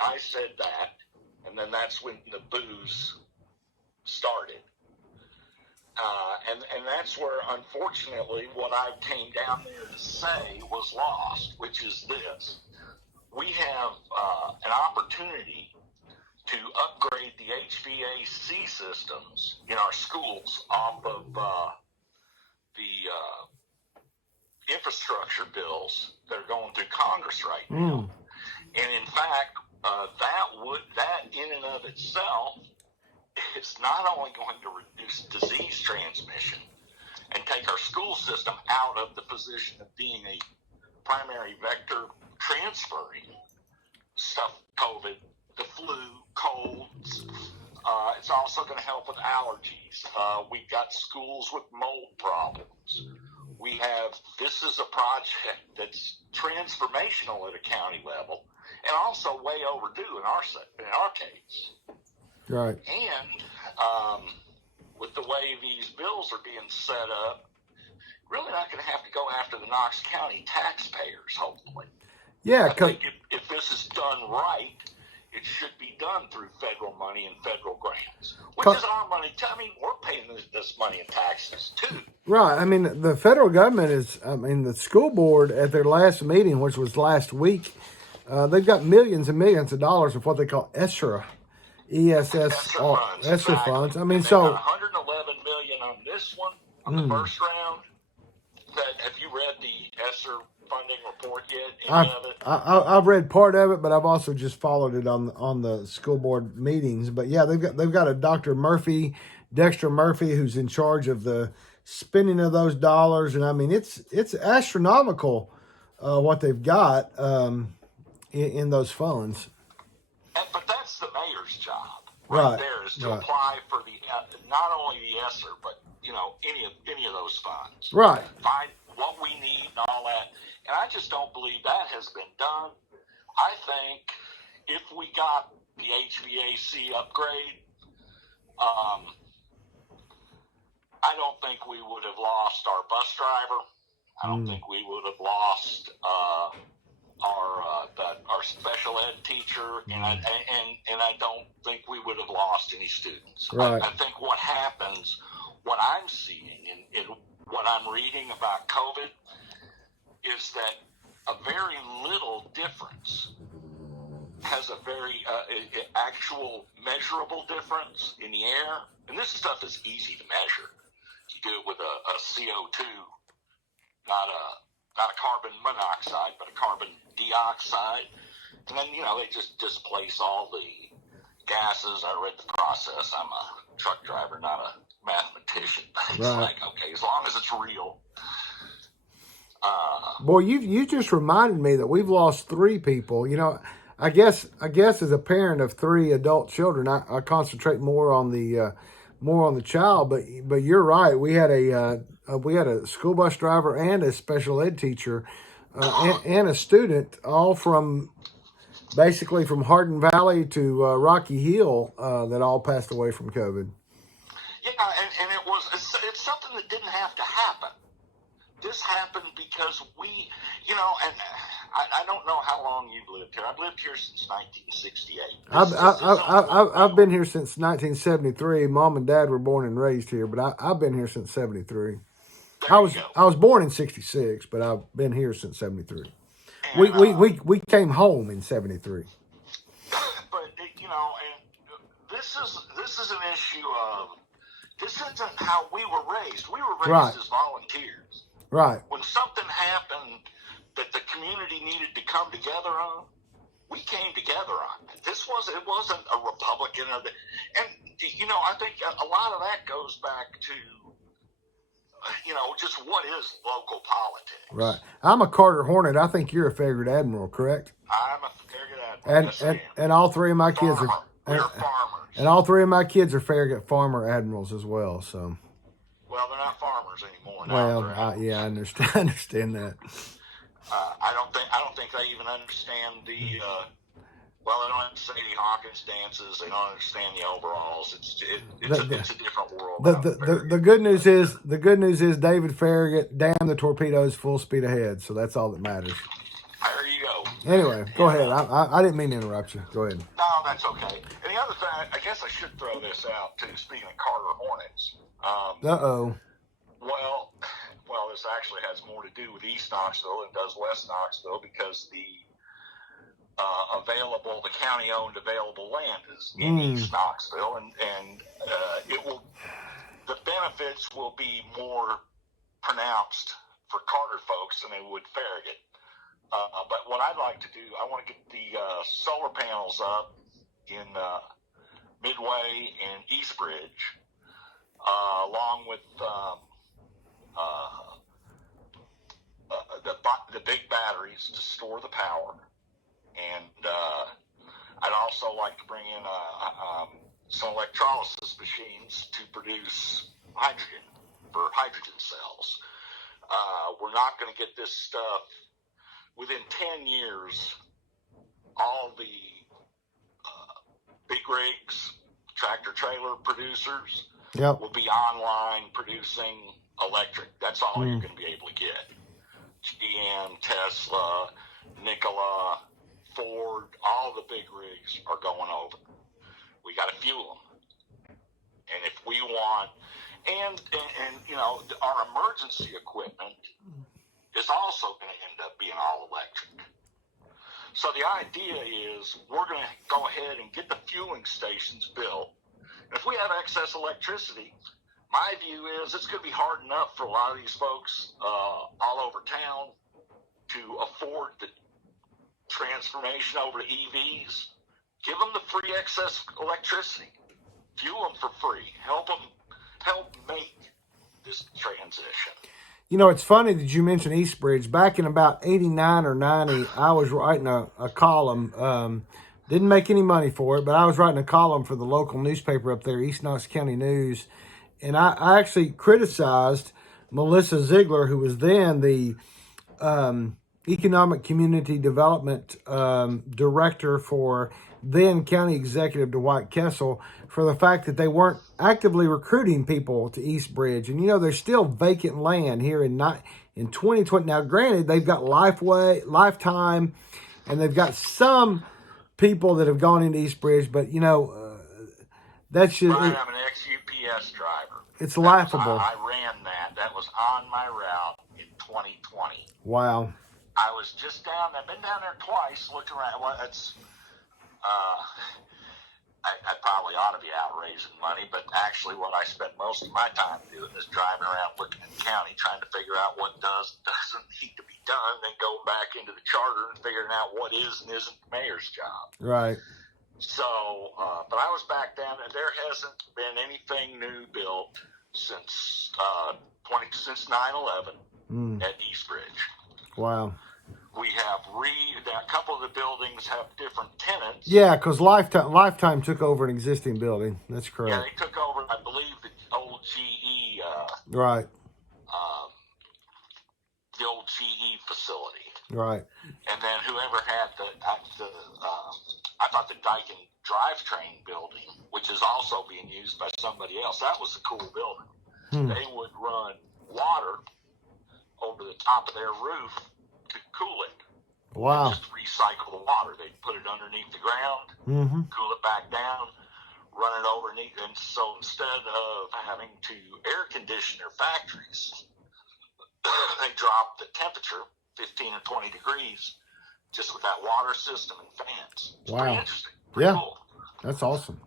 I said that, and then that's when the boos started. And that's where, unfortunately, what I came down there to say was lost, which is this. We have an opportunity to upgrade the HVAC systems in our schools off of the infrastructure bills that are going through Congress right now. And in fact, that in and of itself is not only going to reduce disease transmission and take our school system out of the position of being a primary vector transferring stuff, COVID, the flu, colds. It's also going to help with allergies. We've got schools with mold problems. This is a project that's transformational at a county level and also way overdue in our case. Right. And with the way these bills are being set up, really not going to have to go after the Knox County taxpayers, hopefully. Yeah. I think if this is done right, it should be done through federal money and federal grants, which is our money. I mean, we're paying this money in taxes, too. Right. I mean, the federal government the school board at their last meeting, which was last week, they've got millions and millions of dollars of what they call ESSER. ESSER funds. ESSER funds. I mean, and so $111 million on this one, on the first round. Have you read the ESSER funding report yet? Any of it? I've read part of it, but I've also just followed it on the school board meetings. But yeah, they've got a Dr. Dexter Murphy, who's in charge of the spending of those dollars, and I mean it's astronomical what they've got in those funds. But that's the mayor's job, right there, is to apply for the not only the ESSER, but any of those funds. Right. Find what we need and all that. And I just don't believe that has been done. I think if we got the HVAC upgrade, I don't think we would have lost our bus driver. I don't think we would have lost our special ed teacher, and I don't think we would have lost any students. Right. I think what happens, what I'm seeing and what I'm reading about COVID, is that a very little difference has a very actual measurable difference in the air, and this stuff is easy to measure. You do it with a CO2, not a carbon monoxide, but a carbon dioxide. And then, they just displace all the gases. I read the process. I'm a truck driver, not a mathematician. It's like, okay, as long as it's real. Boy, you just reminded me that we've lost 3 people. I guess as a parent of 3 adult children, I concentrate more on the child. But you're right. We had a school bus driver and a special ed teacher and a student, all from basically from Hardin Valley to Rocky Hill, that all passed away from COVID. Yeah, and it's something that didn't have to happen. This happened because and I don't know how long you've lived here. I've lived here since 1968. I've been here since 1973. Mom and Dad were born and raised here, but I've been here since 73. I was born in 66, but I've been here since 73. And, we came home in 73. But and this is an issue of, this isn't how we were raised. We were raised as volunteers. Right. When something happened that the community needed to come together on, we came together on it. It wasn't a Republican and I think a lot of that goes back to just what is local politics. Right. I'm a Carter Hornet. I think you're a Farragut Admiral, correct? I'm a Farragut Admiral. And all 3 of my kids are farmers. And all 3 of my kids are Farragut Farmer Admirals as well. So. Well, they're not farmers anymore. I understand that. I don't think they even understand the. Well, they don't understand the Hawkins dances. They don't understand the overalls. It's a different world. The good news is David Farragut damn the torpedoes full speed ahead. So that's all that matters. There you go. Anyway, go ahead. I didn't mean to interrupt you. Go ahead. No, that's okay. And the other thing, I guess I should throw this out too. Speaking of Carter Hornets, Uh-oh. well, this actually has more to do with East Knoxville than does West Knoxville because the county-owned available land is in East Knoxville, and the benefits will be more pronounced for Carter folks than they would Farragut. But what I'd like to do, I want to get the solar panels up in Midway and Eastbridge, along with the big batteries to store the power. And I'd also like to bring in some electrolysis machines to produce hydrogen for hydrogen cells. We're not going to get this stuff within 10 years. All the big rigs, tractor trailer producers will be online producing electric. That's all you're going to be able to get. GM, Tesla, Nikola, Ford, all the big rigs are going over. We got to fuel them. And if we want, and you know, our emergency equipment is also going to end up being all electric. So the idea is we're going to go ahead and get the fueling stations built. And if we have excess electricity, my view is it's going to be hard enough for a lot of these folks all over town to afford the transformation over to EVs. Give them the free excess electricity. Fuel them for free. Help make this transition. You know, it's funny that you mentioned Eastbridge. Back in about 89 or 90, I was writing a column. Didn't make any money for it, but I was writing a column for the local newspaper up there, East Knox County News. And I actually criticized Melissa Ziegler, who was then the Economic Community Development Director for then County Executive Dwight Kessel, for the fact that they weren't actively recruiting people to Eastbridge. And, you know, there's still vacant land here in 2020. Now, granted, they've got Lifetime, and they've got some people that have gone into Eastbridge, but, you know, that's just... Brian, I'm an ex-UPS driver. It's laughable. I ran that. That was on my route in 2020. Wow. I was just down there. I've been down there twice looking around. Well, it's... I probably ought to be out raising money, but actually what I spend most of my time doing is driving around looking at the county, trying to figure out what doesn't need to be done, then going back into the charter and figuring out what is and isn't the mayor's job. Right. So, but I was back down there. There hasn't been anything new built since 9/11 at Eastbridge. Wow. We have a couple of the buildings have different tenants. Yeah, because Lifetime took over an existing building. That's correct. Yeah, they took over, I believe, the old GE. Right. The old GE facility. Right. And then whoever had I thought the Dyken Drivetrain building, which is also being used by somebody else, that was a cool building. They would run water over the top of their roof to cool it. Wow. Just recycle the water. They'd put it underneath the ground, cool it back down, run it overneath. And so instead of having to air condition their factories, they drop the temperature 15 or 20 degrees just with that water system and fans. It's pretty interesting. Pretty cool. That's awesome.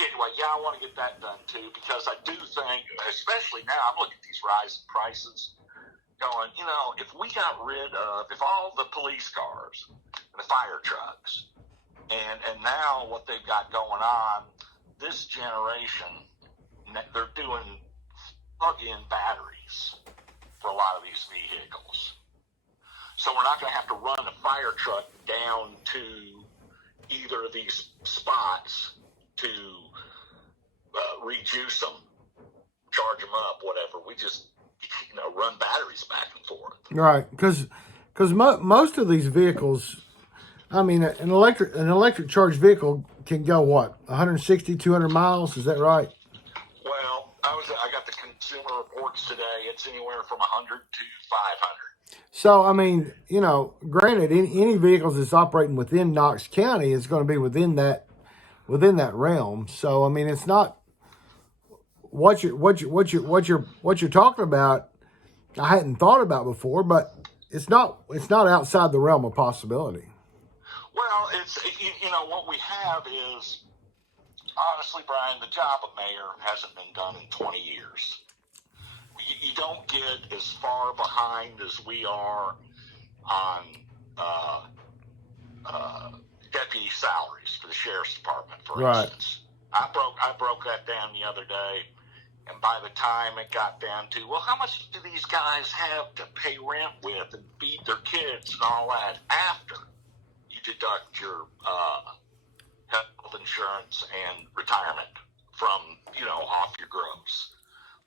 Anyway, yeah, I want to get that done too, because I do think, especially now, I'm looking at these rising prices going, you know, if all the police cars and the fire trucks and now what they've got going on, this generation, they're doing plug-in batteries for a lot of these vehicles. So we're not going to have to run a fire truck down to either of these spots to rejuice them, charge them up, whatever. We just, run batteries back and forth. Right, because most of these vehicles, I mean, an electric charged vehicle can go, what, 160, 200 miles? Is that right? Well, I got the Consumer Reports today. It's anywhere from 100 to 500. So, I mean, granted, any vehicles that's operating within Knox County is going to be within that realm. So, I mean, it's not what you're talking about. I hadn't thought about before, but it's not outside the realm of possibility. Well, it's what we have is, honestly, Brian, the job of mayor hasn't been done in 20 years. You don't get as far behind as we are on deputy salaries for the sheriff's department, for instance. I broke that down the other day, and by the time it got down to, well, how much do these guys have to pay rent with and feed their kids and all that after you deduct your health insurance and retirement from off your gross?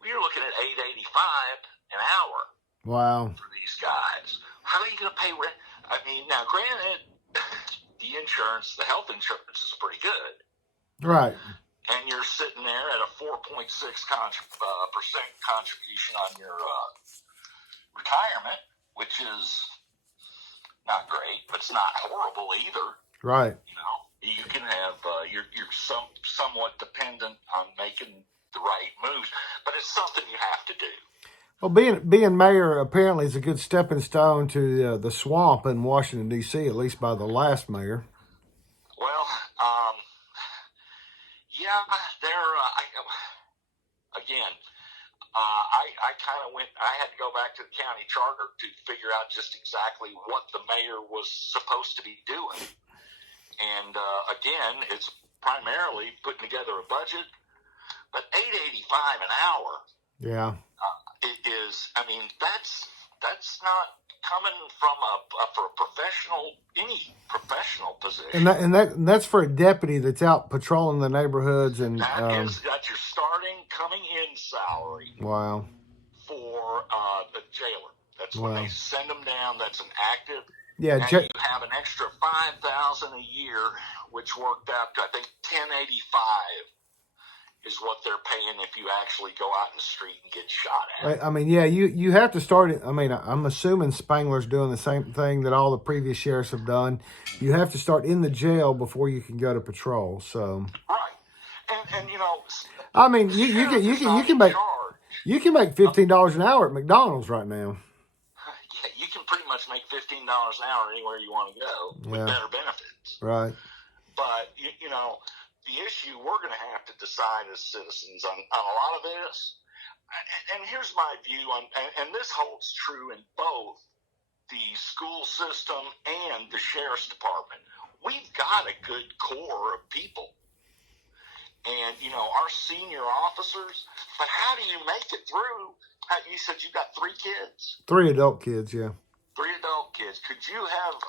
You're looking at $8.85 an hour. Wow. For these guys. How are you going to pay rent? I mean, now, granted, the health insurance is pretty good. Right. And you're sitting there at a 4.6% contribution on your retirement, which is not great, but it's not horrible either. Right. You can have, you're somewhat dependent on making the right moves, but it's something you have to do. Well, being mayor apparently is a good stepping stone to the swamp in Washington, D.C., at least by the last mayor. Well, yeah, I kind of I had to go back to the county charter to figure out just exactly what the mayor was supposed to be doing. And again, it's primarily putting together a budget. But $8.85 an hour, yeah, it is. I mean, that's not coming from any professional position. And that's for a deputy that's out patrolling the neighborhoods, and that's your starting coming in salary. Wow. For the jailer, that's when they send them down. That's an active. Yeah, and you have an extra $5,000 a year, which worked out to, I think, $10.85. Is what they're paying if you actually go out in the street and get shot at. I mean, yeah, you have to start it. I mean, I'm assuming Spangler's doing the same thing that all the previous sheriffs have done. You have to start in the jail before you can go to patrol. So right, and I mean, you can make $15 an hour at McDonald's right now. Yeah, you can pretty much make $15 an hour anywhere you want to go with better benefits. Right. But the issue we're going to have to decide as citizens on a lot of this, and here's my view on, and this holds true in both the school system and the sheriff's department. We've got a good core of people, and our senior officers. But how do you make it through? You said you got 3 kids. 3 adult kids, yeah. 3 adult kids. Could you have,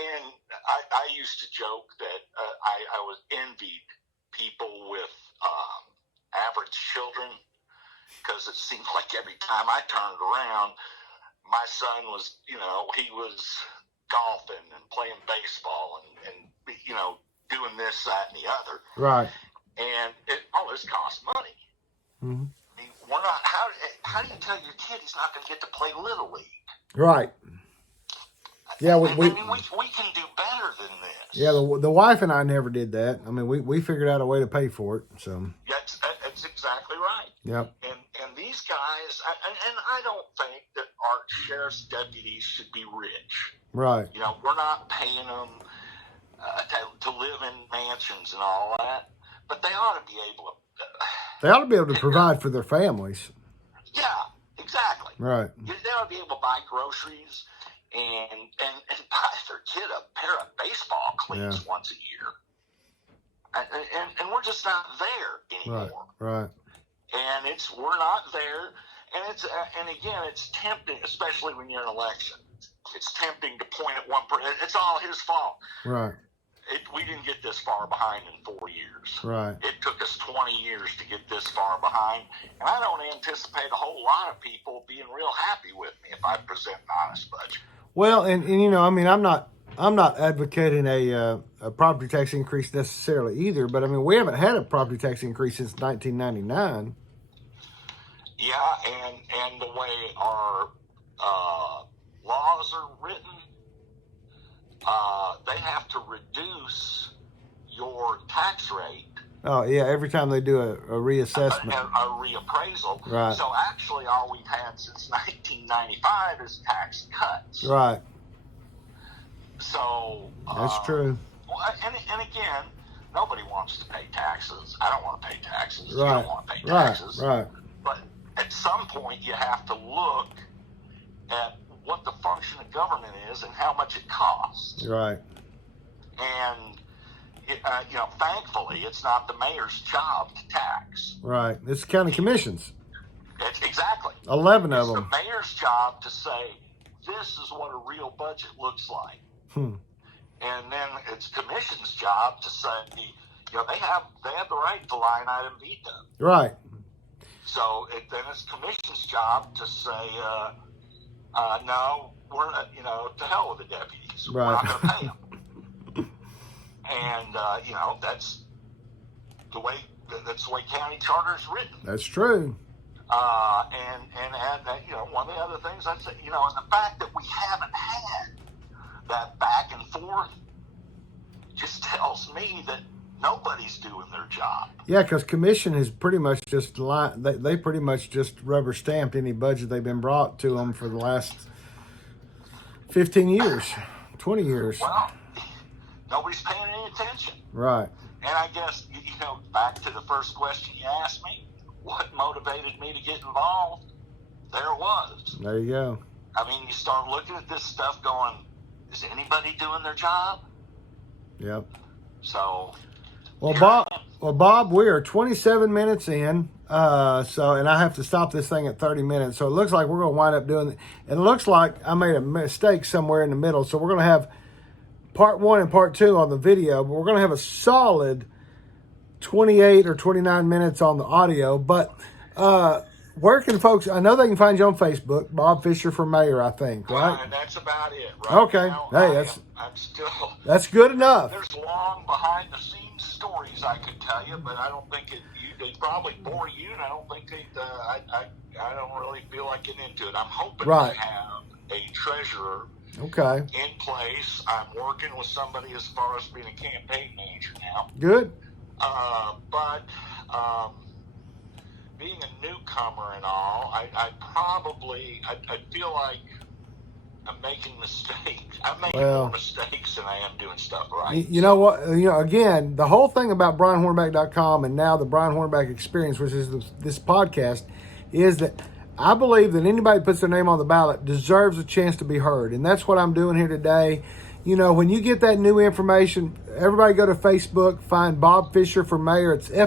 And I used to joke that I was envied people with average children, because it seemed like every time I turned around, my son was, he was golfing and playing baseball and doing this, that, and the other. Right. And all this costs money. Mm-hmm. I mean, we're not. How do you tell your kid he's not going to get to play Little League? Right. Yeah, we can do better than this. Yeah, the wife and I never did that. I mean, we figured out a way to pay for it. So that's exactly right. Yep. And these guys, and I don't think that our sheriff's deputies should be rich. Right. We're not paying them to live in mansions and all that, but they ought to be able to. They ought to be able to provide for their families. Yeah, exactly. Right. They ought to be able to buy groceries. And buy their kid a pair of baseball cleats once a year, and we're just not there anymore. Right. And we're not there, and again, it's tempting, especially when you're in an election. It's tempting to point at one person. It's all his fault. Right. We didn't get this far behind in 4 years. Right. It took us 20 years to get this far behind, and I don't anticipate a whole lot of people being real happy with me if I present an honest budget. Well, and I mean, I'm not advocating a property tax increase necessarily either, but I mean, we haven't had a property tax increase since 1999. Yeah, and the way our laws are written, they have to reduce your tax rate. Oh, yeah, every time they do a reassessment. A reappraisal. Right. So actually all we've had since 1995 is tax cuts. Right. So... That's true. Well, and again, nobody wants to pay taxes. I don't want to pay taxes. Right. You don't want to pay taxes. Right. But at some point you have to look at what the function of government is and how much it costs. Right. And... thankfully, it's not the mayor's job to tax. Right. It's county commissions. Exactly. 11 of them. them. It's the mayor's job to say, this is what a real budget looks like. And then it's commission's job to say, they have the right to line item veto. Right. So then it's commission's job to say, no, we're not, to hell with the deputies. Right. We're not going to pay them. And that's the way county charter is written. That's true. And one of the other things I'd say, and the fact that we haven't had that back and forth just tells me that nobody's doing their job. Yeah, because commission has pretty much just they pretty much just rubber stamped any budget they've been brought to them for the last 15 years, 20 years. Well, nobody's paying any attention. Right. And I guess, back to the first question you asked me, what motivated me to get involved? There it was. There you go. I mean, you start looking at this stuff going, is anybody doing their job? Yep. So. Well, Bob, we are 27 minutes in. And I have to stop this thing at 30 minutes. So it looks like we're going to wind up doing it. It looks like I made a mistake somewhere in the middle. So we're going to have part 1 and part 2 on the video, but we're going to have a solid 28 or 29 minutes on the audio. But where can folks, I know they can find you on Facebook, Bob Fischer for Mayor, I think, right? And that's about it, right? Okay. Now, hey, I'm still... That's good enough. There's long behind-the-scenes stories I could tell you, but I don't think they'd probably bore you, and I don't think I don't really feel like getting into it. I'm hoping to have a treasurer in place. I'm working with somebody as far as being a campaign manager now. Good. But being a newcomer and all, I feel like I'm making mistakes. I'm making more mistakes than I am doing stuff right. You know what? Again, the whole thing about BrianHornback.com and now the Brian Hornback Experience, which is this podcast, is that I believe that anybody who puts their name on the ballot deserves a chance to be heard. And that's what I'm doing here today. When you get that new information, everybody go to Facebook, find Bob Fischer for Mayor. It's Fischer,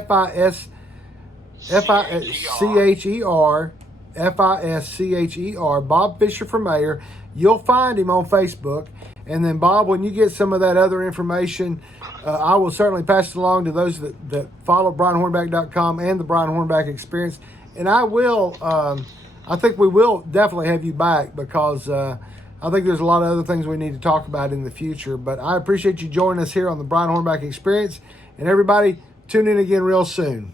Bob Fischer for Mayor. You'll find him on Facebook. And then, Bob, when you get some of that other information, I will certainly pass it along to those that follow BrianHornback.com and the Brian Hornback Experience. And I will, I think we will definitely have you back because I think there's a lot of other things we need to talk about in the future. But I appreciate you joining us here on the Brian Hornback Experience. And everybody, tune in again real soon.